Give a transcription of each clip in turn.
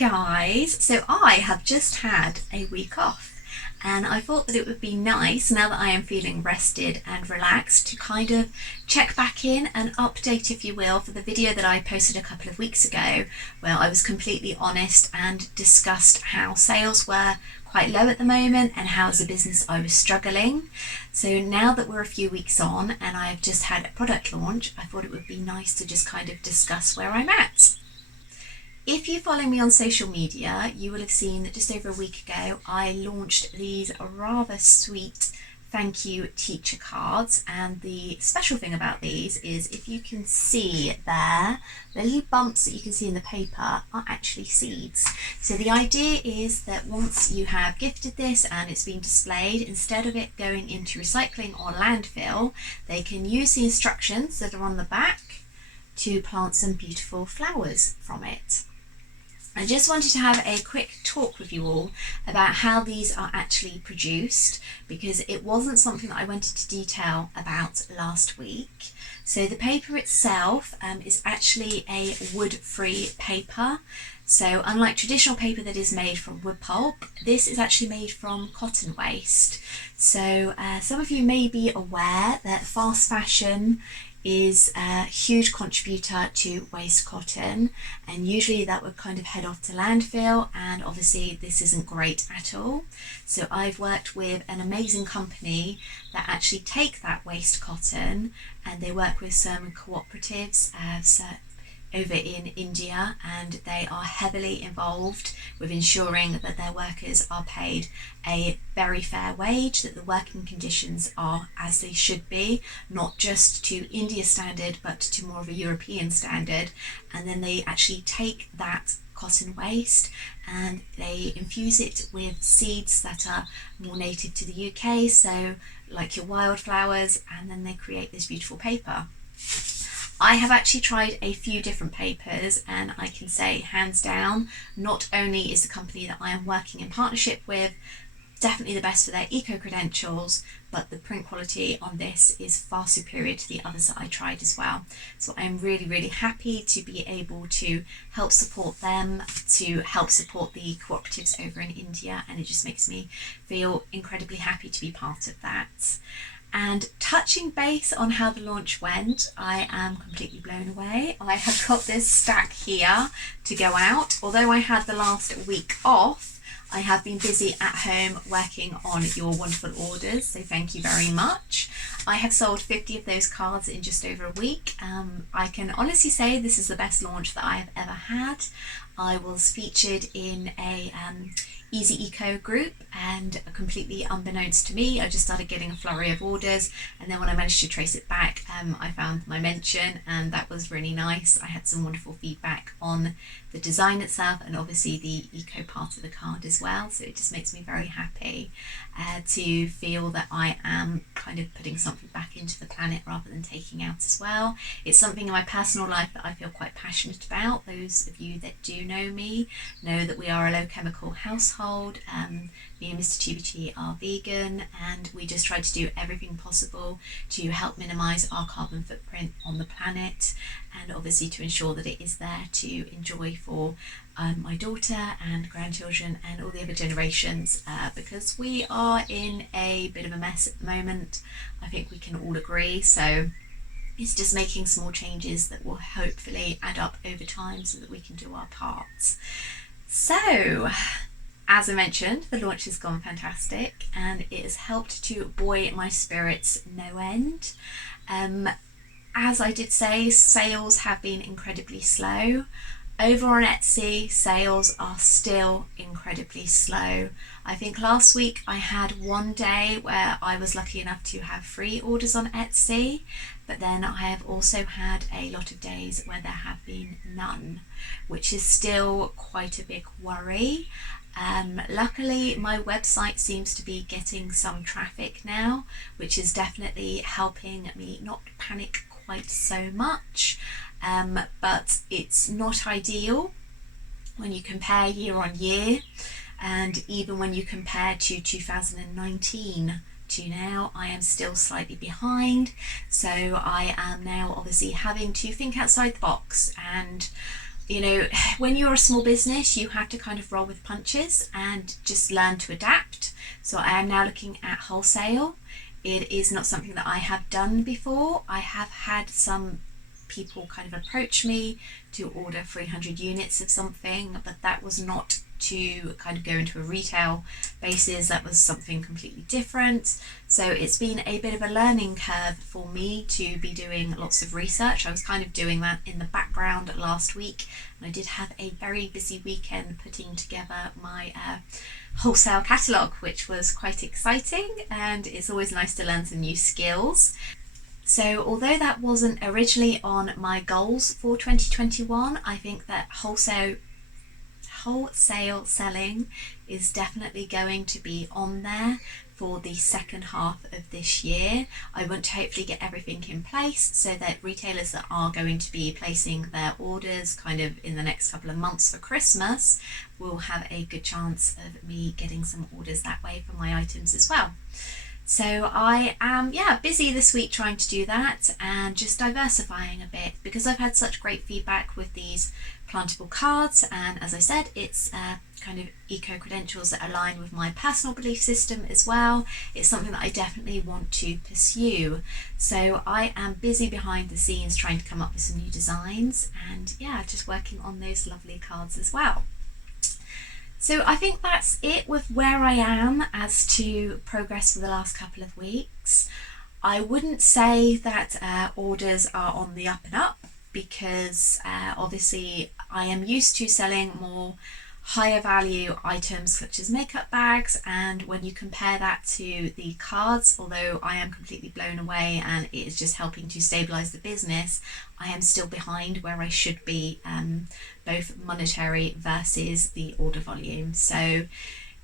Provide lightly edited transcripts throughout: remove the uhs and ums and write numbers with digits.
Guys, so I have just had a week off and I thought that it would be nice now that I am feeling rested and relaxed to kind of check back in and update, if you will, for the video that I posted a couple of weeks ago where I was completely honest and discussed how sales were quite low at the moment and how as a business I was struggling. So now that we're a few weeks on and I've just had a product launch, I thought it would be nice to just kind of discuss where I'm at. If you follow me on social media, you will have seen that just over a week ago I launched these rather sweet thank you teacher cards, and the special thing about these is if you can see there, the little bumps that you can see in the paper are actually seeds. So the idea is that once you have gifted this and it's been displayed, instead of it going into recycling or landfill, they can use the instructions that are on the back to plant some beautiful flowers from it. I just wanted to have a quick talk with you all about how these are actually produced, because it wasn't something that I went into detail about last week. So the paper itself is actually a wood-free paper. So unlike traditional paper that is made from wood pulp, this is actually made from cotton waste. So some of you may be aware that fast fashion is a huge contributor to waste cotton, and usually that would kind of head off to landfill, and obviously this isn't great at all. So I've worked with an amazing company that actually take that waste cotton, and they work with some cooperatives over in India, and they are heavily involved with ensuring that their workers are paid a very fair wage, that the working conditions are as they should be, not just to India standard but to more of a European standard. And then they actually take that cotton waste and they infuse it with seeds that are more native to the UK, so like your wildflowers, and then they create this beautiful paper. I have actually tried a few different papers, and I can say hands down, not only is the company that I am working in partnership with definitely the best for their eco credentials, but the print quality on this is far superior to the others that I tried as well. So I'm really, really happy to be able to help support them, to help support the cooperatives over in India, and it just makes me feel incredibly happy to be part of that. And touching base on how the launch went, I am completely blown away. I have got this stack here to go out. Although I had the last week off, I have been busy at home working on your wonderful orders, so thank you very much. I have sold 50 of those cards in just over a week. I can honestly say this is the best launch that I have ever had. I was featured in a Easy Eco group, and completely unbeknownst to me, I just started getting a flurry of orders, and then when I managed to trace it back, I found my mention, and that was really nice. I had some wonderful feedback on the design itself and obviously the eco part of the card as well, so it just makes me very happy to feel that I am kind of putting something back into the planet rather than taking out as well. It's something in my personal life that I feel quite passionate about. Those of you that do know me know that we are a low chemical household. Me and Mr. TBT are vegan, and we just try to do everything possible to help minimise our carbon footprint on the planet, and obviously to ensure that it is there to enjoy for my daughter and grandchildren and all the other generations, because we are in a bit of a mess at the moment. I think we can all agree, so it's just making small changes that will hopefully add up over time so that we can do our parts. So as I mentioned, the launch has gone fantastic, and it has helped to buoy my spirits no end. As I did say, sales have been incredibly slow. Over on Etsy, sales are still incredibly slow. I think last week I had one day where I was lucky enough to have 3 orders on Etsy, but then I have also had a lot of days where there have been none, which is still quite a big worry. Luckily my website seems to be getting some traffic now, which is definitely helping me not panic quite so much, but it's not ideal when you compare year on year, and even when you compare to 2019 to now, I am still slightly behind. So I am now obviously having to think outside the box and you know, when you're a small business, you have to kind of roll with punches and just learn to adapt. So I am now looking at wholesale. It is not something that I have done before. I have had some people kind of approach me to order 300 units of something, but that was not to kind of go into a retail basis. That was something completely different. So it's been a bit of a learning curve for me to be doing lots of research. I was kind of doing that in the background last week, and I did have a very busy weekend putting together my wholesale catalogue, which was quite exciting, and it's always nice to learn some new skills. So although that wasn't originally on my goals for 2021, I think that wholesale selling is definitely going to be on there for the second half of this year. I want to hopefully get everything in place so that retailers that are going to be placing their orders kind of in the next couple of months for Christmas will have a good chance of me getting some orders that way for my items as well. So I am busy this week trying to do that and just diversifying a bit, because I've had such great feedback with these plantable cards, and as I said, it's kind of eco credentials that align with my personal belief system as well. It's something that I definitely want to pursue. So I am busy behind the scenes trying to come up with some new designs, and just working on those lovely cards as well. So I think that's it with where I am as to progress for the last couple of weeks. I wouldn't say that orders are on the up and up, because obviously I am used to selling more higher value items such as makeup bags, and when you compare that to the cards, although I am completely blown away and it is just helping to stabilize the business, I am still behind where I should be, both monetary versus the order volume. So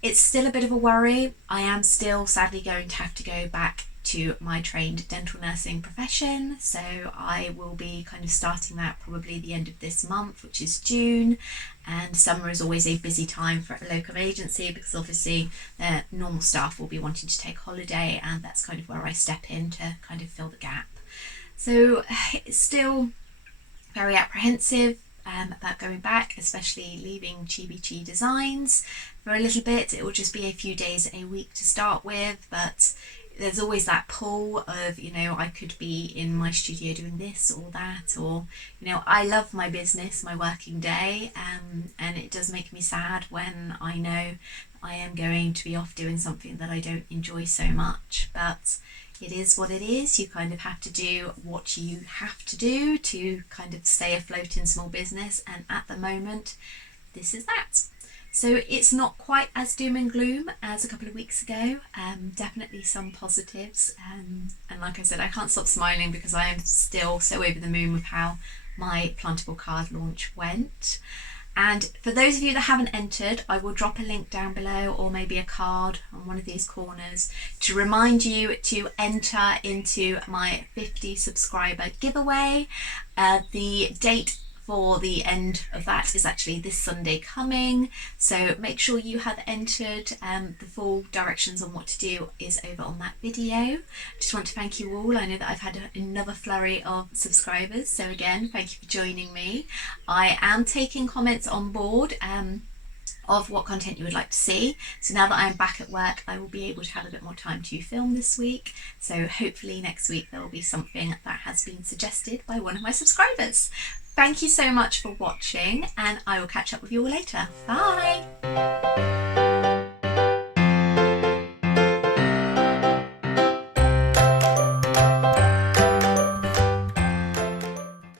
it's still a bit of a worry. I am still sadly going to have to go back to my trained dental nursing profession, so I will be kind of starting that probably the end of this month, which is June. And summer is always a busy time for a locum agency, because obviously their normal staff will be wanting to take holiday, and that's kind of where I step in to kind of fill the gap. So it's still very apprehensive about going back, especially leaving Chibi Chi Designs for a little bit. It will just be a few days a week to start with, but there's always that pull of, I could be in my studio doing this or that, or, I love my business, my working day, and it does make me sad when I know I am going to be off doing something that I don't enjoy so much. But it is what it is. You kind of have to do what you have to do to kind of stay afloat in small business, and at the moment, this is that. So it's not quite as doom and gloom as a couple of weeks ago. Definitely some positives. And like I said, I can't stop smiling because I am still so over the moon with how my plantable card launch went. And for those of you that haven't entered, I will drop a link down below, or maybe a card on one of these corners, to remind you to enter into my 50 subscriber giveaway. The date for the end of that is actually this Sunday coming, so make sure you have entered. The full directions on what to do is over on that video. Just want to thank you all. I know that I've had another flurry of subscribers, so again, thank you for joining me. I am taking comments on board of what content you would like to see. So now that I'm back at work, I will be able to have a bit more time to film this week. So hopefully next week there will be something that has been suggested by one of my subscribers. Thank you so much for watching, and I will catch up with you all later. Bye!